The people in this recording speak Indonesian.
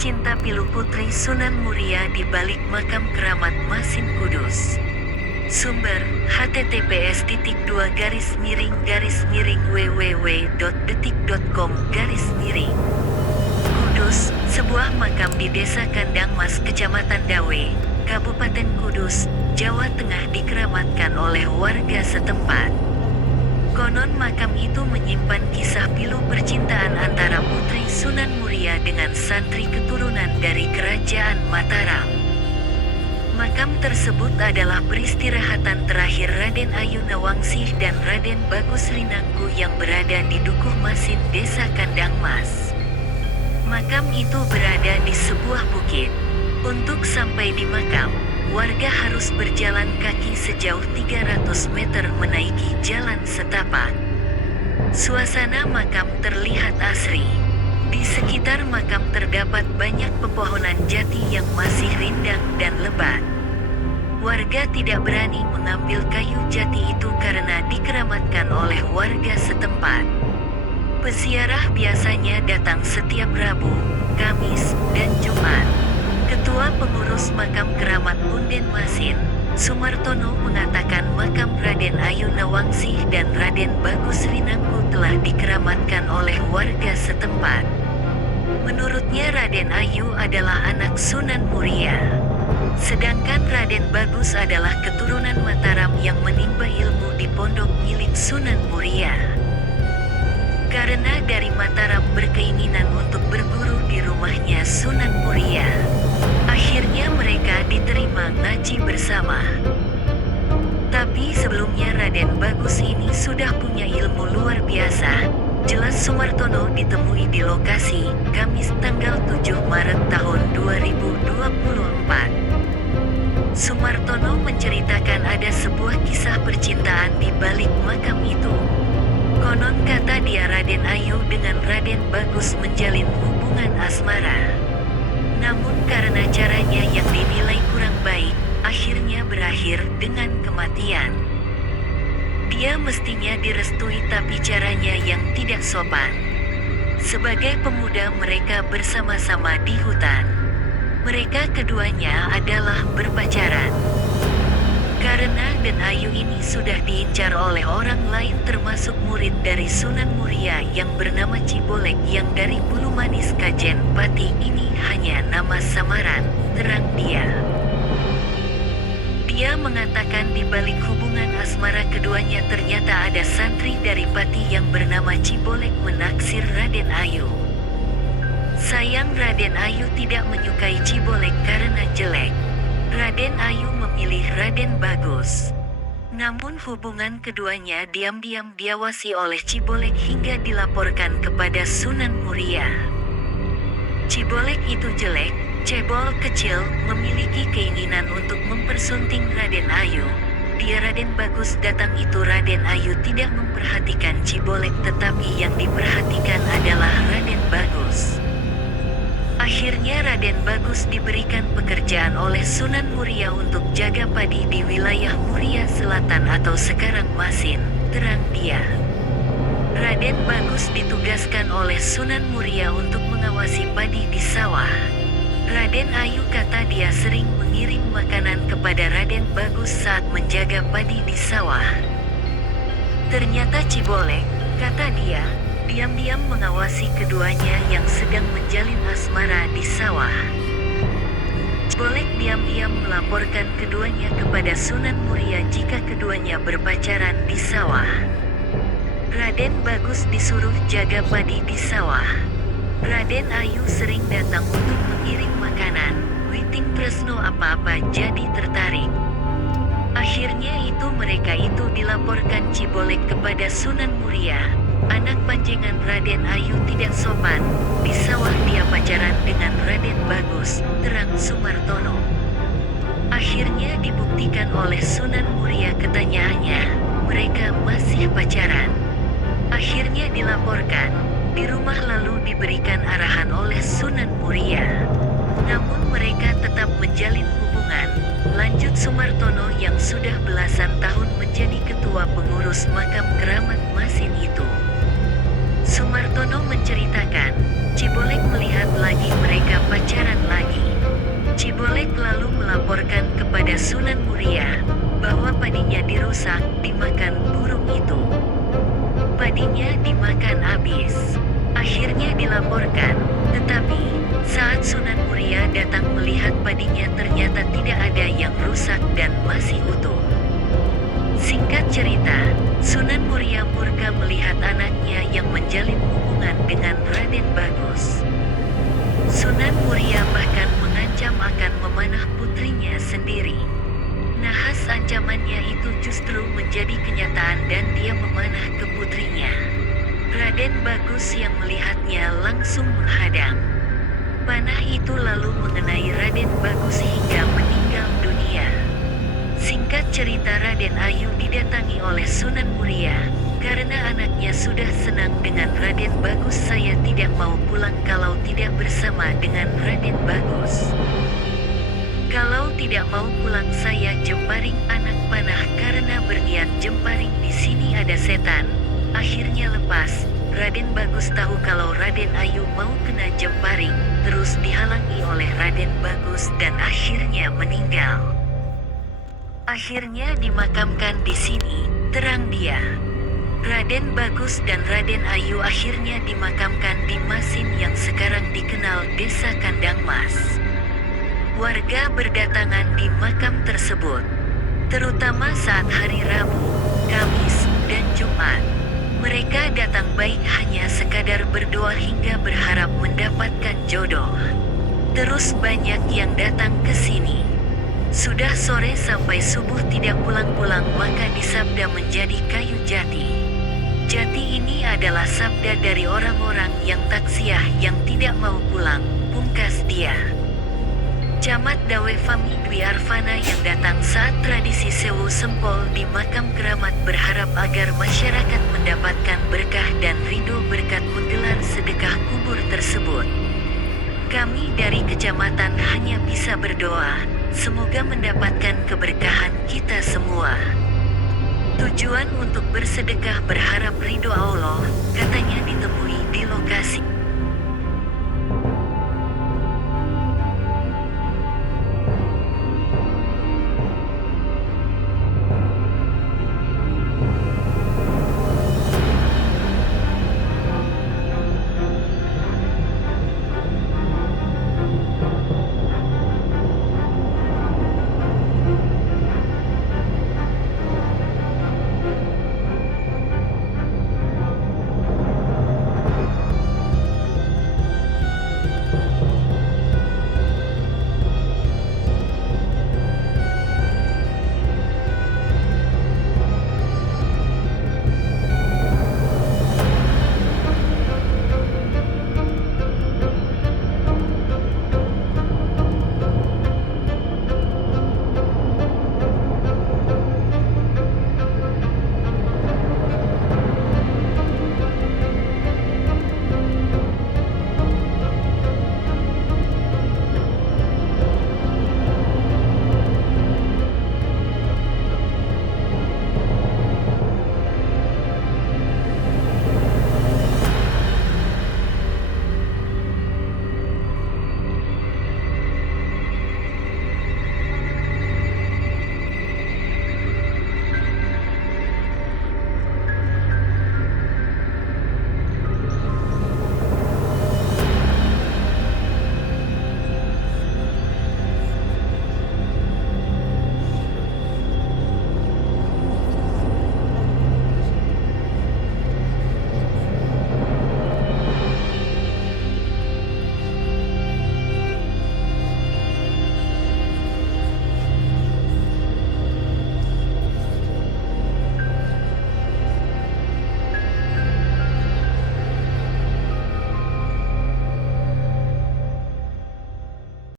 Cinta Pilu Putri Sunan Muria di balik makam keramat Masin Kudus. Sumber https://www.detik.com/. Kudus, sebuah makam di Desa Kandang Mas, Kecamatan Dawe, Kabupaten Kudus, Jawa Tengah dikeramatkan oleh warga setempat. Konon makam itu menyimpan kisah pilu percintaan antara Putri Sunan Muria dengan santri keturunan dari Kerajaan Mataram. Makam tersebut adalah peristirahatan terakhir Raden Ayu Nawangsih dan Raden Bagus Rinangku yang berada di Dukuh Masin, Desa Kandang Mas. Makam itu berada di sebuah bukit. Untuk sampai di makam, warga harus berjalan kaki sejauh 300 meter menaiki jalan setapak. Suasana makam terlihat asri. Di sekitar makam terdapat banyak pepohonan jati yang masih rindang dan lebat. Warga tidak berani mengambil kayu jati itu karena dikeramatkan oleh warga setempat. Peziarah biasanya datang setiap Rabu, Kamis, dan Jumat. Ketua Pengurus Makam Keramat Punden Masin, Sumartono, mengatakan makam Raden Ayu Nawangsih dan Raden Bagus Rinangku telah dikeramatkan oleh warga setempat. Menurutnya Raden Ayu adalah anak Sunan Muria, sedangkan Raden Bagus adalah keturunan Mataram yang menimba ilmu di pondok milik Sunan Muria. Karena dari Mataram berkeinginan untuk berguru di rumahnya Sunan Muria, akhirnya mereka diterima ngaji bersama. Tapi sebelumnya Raden Bagus ini sudah punya ilmu luar biasa, jelas Sumartono ditemui di lokasi, Kamis tanggal 7 Maret tahun 2024. Sumartono menceritakan ada sebuah kisah percintaan di balik makam itu. Konon kata dia Raden Ayu dengan Raden Bagus menjalin hubungan asmara. Namun karena caranya yang dinilai kurang baik, akhirnya berakhir dengan kematian. Dia mestinya direstui tapi caranya yang tidak sopan. Sebagai pemuda mereka bersama-sama di hutan. Mereka keduanya adalah berpacaran. Karena Den Ayu ini sudah diincar oleh orang lain termasuk murid dari Sunan Muria yang bernama Cibolek yang dari Bulu Manis Kajen Pati, ini hanya nama samaran, terang dia. Dia mengatakan di balik hubungan asmara keduanya ternyata ada santri dari Pati yang bernama Cibolek menaksir Raden Ayu. Sayang Raden Ayu tidak menyukai Cibolek karena jelek. Raden Ayu memilih Raden Bagus. Namun hubungan keduanya diam-diam diawasi oleh Cibolek hingga dilaporkan kepada Sunan Muria. Cibolek itu jelek, cebol, kecil, memiliki keinginan untuk mempersunting Raden Ayu. Dia Raden Bagus datang itu Raden Ayu tidak memperhatikan Cibolek tetapi yang diperhatikan adalah Raden Bagus. Akhirnya Raden Bagus diberikan pekerjaan oleh Sunan Muria untuk jaga padi di wilayah Muria Selatan atau sekarang Masin, terang dia. Raden Bagus ditugaskan oleh Sunan Muria untuk mengawasi padi di sawah. Raden Ayu kata dia sering mengirim makanan kepada Raden Bagus saat menjaga padi di sawah. Ternyata Cibolek, kata dia, diam-diam mengawasi keduanya yang sedang menjalin asmara di sawah. Cibolek diam-diam melaporkan keduanya kepada Sunan Muria jika keduanya berpacaran di sawah. Raden Bagus disuruh jaga padi di sawah. Raden Ayu sering datang untuk mengirim makanan, Witing Tresno apa-apa jadi tertarik. Akhirnya mereka itu dilaporkan Cibolek kepada Sunan Muria. Anak panjenengan Raden Ayu tidak sopan, di sawah dia pacaran dengan Raden Bagus, terang Sumartono. Akhirnya dibuktikan oleh Sunan Muria ketanyaannya, mereka masih pacaran. Akhirnya dilaporkan, di rumah lalu diberikan arahan oleh Sunan Muria. Namun mereka tetap menjalin hubungan, lanjut Sumartono yang sudah belasan tahun menjadi ketua pengurus makam keramat Masin itu. Sumartono menceritakan, Cibolek melihat saat lagi mereka pacaran lagi. Cibolek lalu melaporkan kepada Sunan Muria bahwa padinya dirusak dimakan burung itu. Padinya dimakan habis. Akhirnya dilaporkan, tetapi saat Sunan Muria datang melihat padinya ternyata tidak ada yang rusak dan masih utuh. Singkat cerita, Sunan Muria murka melihat anaknya yang menjalin hubungan dengan Raden Bagus. Sunan Muria bahkan mengancam akan memanah putrinya sendiri. Nahas ancamannya itu justru menjadi kenyataan dan dia memanah ke putrinya. Raden Bagus yang melihatnya langsung menghadang. Panah itu lalu mengenai Raden Bagus hingga meninggal dunia. Singkat cerita, Raden Ayu didatangi oleh Sunan Muria, karena anaknya sudah senang dengan Raden Bagus. Saya tidak mau pulang kalau tidak bersama dengan Raden Bagus. Kalau tidak mau pulang saya jemparing anak panah karena berniat jemparing di sini ada setan. Akhirnya lepas. Raden Bagus tahu kalau Raden Ayu mau kena jemparing, terus dihalangi oleh Raden Bagus dan akhirnya meninggal. Akhirnya dimakamkan di sini, terang dia. Raden Bagus dan Raden Ayu akhirnya dimakamkan di Masin yang sekarang dikenal Desa Kandang Mas. Warga berdatangan di makam tersebut, terutama saat hari Rabu, Kamis, dan Jumat. Mereka datang baik hanya sekadar berdoa hingga berharap mendapatkan jodoh. Terus banyak yang datang ke sini. Sudah sore sampai subuh tidak pulang-pulang, maka disabda menjadi kayu jati. Jati ini adalah sabda dari orang-orang yang taksiah yang tidak mau pulang, pungkas dia. Camat Dawe Fami Dwi Arfana yang datang saat tradisi Sewu Sempol di makam keramat berharap agar masyarakat mendapatkan berkah dan ridho berkat menggelar sedekah kubur tersebut. Kami dari kecamatan hanya bisa berdoa, semoga mendapatkan keberkahan kita semua. Tujuan untuk bersedekah berharap ridho Allah, katanya ditemui